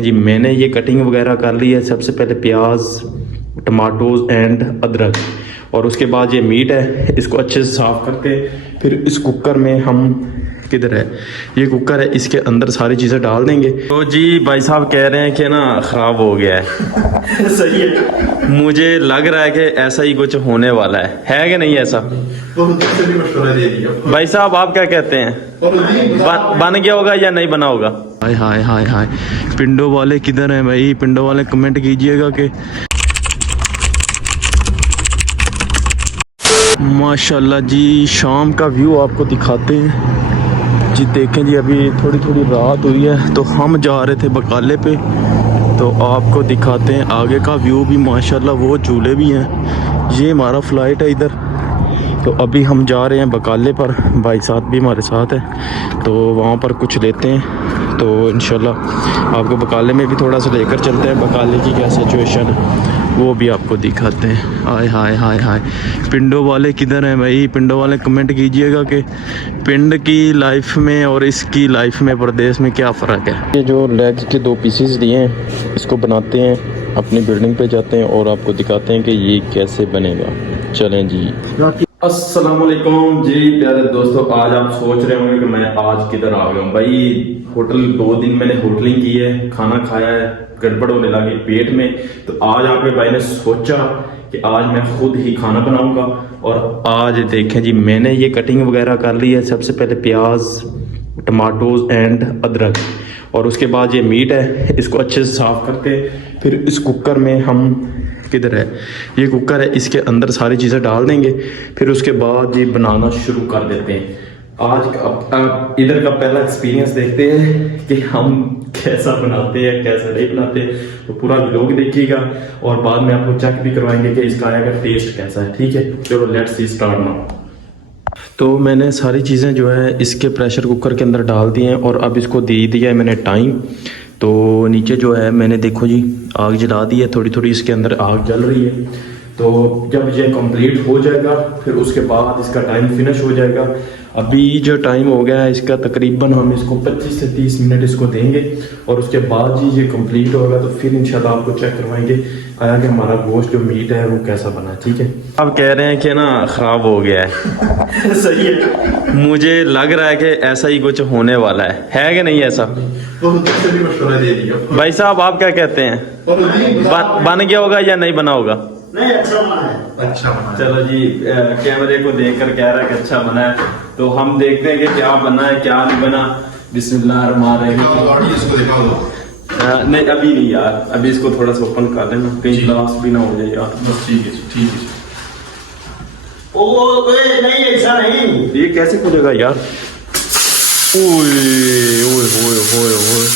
जी मैंने ये कटिंग वगैरह कर ली है। सबसे पहले प्याज, टमाटोज एंड अदरक, और उसके बाद ये मीट है, इसको अच्छे से साफ़ करके फिर इस कुकर में हम, किधर है ये कुकर है, इसके अंदर सारी चीज़ें डाल देंगे। तो जी भाई साहब कह रहे हैं कि ना ख़राब हो गया है। सही है, मुझे लग रहा है कि ऐसा ही कुछ होने वाला है कि नहीं ऐसा? भाई साहब आप क्या कहते हैं, बन गया होगा या नहीं बना होगा? हाय हाय हाय हाय, पिंडो वाले किधर हैं भाई? पिंडो वाले कमेंट कीजिएगा कि माशाल्लाह जी शाम का व्यू आपको दिखाते हैं जी। देखें जी अभी थोड़ी थोड़ी रात हुई है तो हम जा रहे थे बकाले पे, तो आपको दिखाते हैं आगे का व्यू भी। माशाल्लाह वो झूले भी हैं। ये हमारा फ्लाइट है इधर, तो अभी हम जा रहे हैं बकाले पर। भाई साहब भी हमारे साथ है, तो वहाँ पर कुछ लेते हैं। तो इंशाल्लाह आपको बकाले में भी थोड़ा सा लेकर चलते हैं। बकाले की क्या सिचुएशन है वो भी आपको दिखाते हैं। हाय हाय हाय हाय, पिंडो वाले किधर हैं भाई? पिंडो वाले कमेंट कीजिएगा कि पिंड की लाइफ में और इसकी लाइफ में परदेश में क्या फ़र्क है। ये जो लेग्स के 2 पीसेस दिए हैं, इसको बनाते हैं, अपनी बिल्डिंग पे जाते हैं और आपको दिखाते हैं कि ये कैसे बनेगा। चलें जी। अस्सलाम वालेकुम जी प्यारे दोस्तों। आज आप सोच रहे होंगे कि मैं आज किधर आ गया हूँ भाई। होटल 2 दिन मैंने होटलिंग की है, खाना खाया है, गड़बड़ होने लगी पेट में। तो आज आपके भाई ने सोचा कि आज मैं खुद ही खाना बनाऊंगा। और आज देखें जी मैंने ये कटिंग वगैरह कर ली है। सबसे पहले प्याज, टमाटोज एंड अदरक, और उसके बाद ये मीट है, इसको अच्छे से साफ़ करके फिर इस कुकर में हम, किधर है ये कुकर है, इसके अंदर सारी चीज़ें डाल देंगे। फिर उसके बाद ये बनाना शुरू कर देते हैं। आज इधर का पहला एक्सपीरियंस देखते हैं कि हम कैसा बनाते हैं कैसा नहीं बनाते। तो पूरा व्लॉग देखिएगा और बाद में आपको चेक भी करवाएंगे कि इसका आएगा टेस्ट कैसा है। ठीक है, चलो लेट्स सी स्टार्ट नाउ। तो मैंने सारी चीज़ें जो है इसके प्रेशर कुकर के अंदर डाल दी हैं और अब इसको दे दिया है मैंने टाइम। तो नीचे जो है मैंने देखो जी आग जला दी है, थोड़ी थोड़ी इसके अंदर आग जल रही है। तो जब ये कंप्लीट हो जाएगा फिर उसके बाद इसका टाइम फिनिश हो जाएगा। अभी जो टाइम हो गया है इसका तकरीबन हम इसको 25 से 30 मिनट इसको देंगे और उसके बाद जी ये कंप्लीट होगा तो फिर इंशाल्लाह आपको चेक करवाएंगे आया कि हमारा गोश्त जो मीट है वो कैसा बना है। ठीक है, अब कह रहे हैं कि ना ख़राब हो गया है। सही है, मुझे लग रहा है कि ऐसा ही कुछ होने वाला है कि नहीं ऐसा? भाई साहब आप क्या कहते हैं, बन गया होगा या नहीं बना होगा? नहीं, अच्छा बना है। अच्छा बना है। चलो जी कैमरे को देखकर कह रहा है कि अच्छा बना है, तो हम देखते हैं कि क्या बना है क्या नहीं बना। बिस्मिल्लाहिर्रहमानिर्रहीम। नहीं अभी नहीं यार, अभी इसको थोड़ा सा ओपन कर लेना कहीं ग्लास भी ना हो जाए यार। बस ठीक है ठीक है। ओ नहीं ऐसा नहीं, ये कैसे खुलेगा यार? ओए ओए ओए ओए ओए,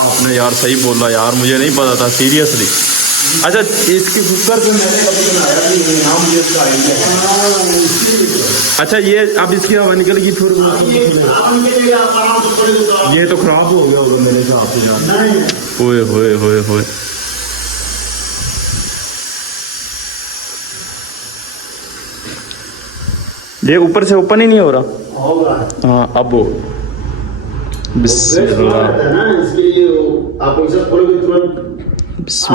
आपने यार सही बोला यार, मुझे नहीं पता था सीरियसली। अच्छा इसके कुकर पे मैंने कभी बनाया नहीं, नाम ये इसका आइडिया। अच्छा ये अब इसकी हवा निकल गई फिर ये तो खराब हो गया होगा मेरे हिसाब से यार। ओए होए होए होए, ये ऊपर से ओपन ही नहीं हो रहा। हाँ अब हो। बिस्मिल्लाह, आप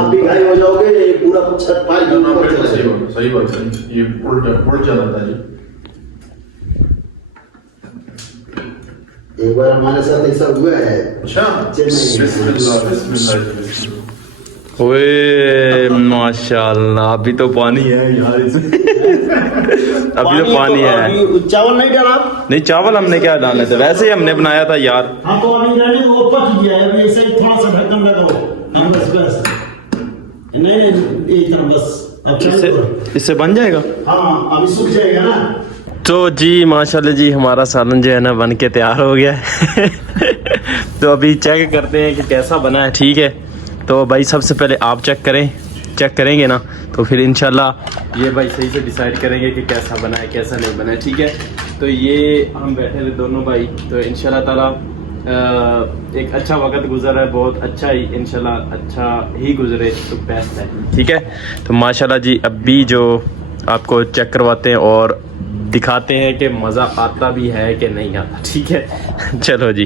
भी घायल हो जाओगे, पूरा छत पार सही बात है, ये उल्ट जाता है जी। एक बार हमारे साथ ऐसा हुआ है। अच्छा, ओए माशाल्लाह, अभी तो पानी है यार इसमें। अभी तो पानी है। चावल नहीं डाला? नहीं चावल हमने क्या डालने थे, वैसे ही हमने बनाया था यार। हाँ तो अभी डाली वो पक गया है, अभी ऐसे ही थोड़ा सा ढक्कन लगाओ। हम बस नहीं एक तरह बस अब इससे बन जाएगा। हाँ अभी सूख जाएगा ना। तो जी माशाल्लाह जी हमारा सालन जो है ना बन के तैयार हो गया है। तो अभी चेक करते हैं कि कैसा बना है। ठीक है, तो भाई सबसे पहले आप चेक करेंगे ना तो फिर इंशाल्लाह ये भाई सही से डिसाइड करेंगे कि कैसा बना है कैसा नहीं बना है। ठीक है, तो ये हम बैठे थे दोनों भाई, तो इंशाल्लाह ताला एक अच्छा वक्त गुजर है, बहुत अच्छा ही इंशाल्लाह अच्छा ही गुजरे तो बेस्ट है। ठीक है, तो माशाल्लाह जी अभी जो आपको चेक करवाते हैं और दिखाते हैं कि मज़ा आता भी है कि नहीं आता। ठीक है चलो जी।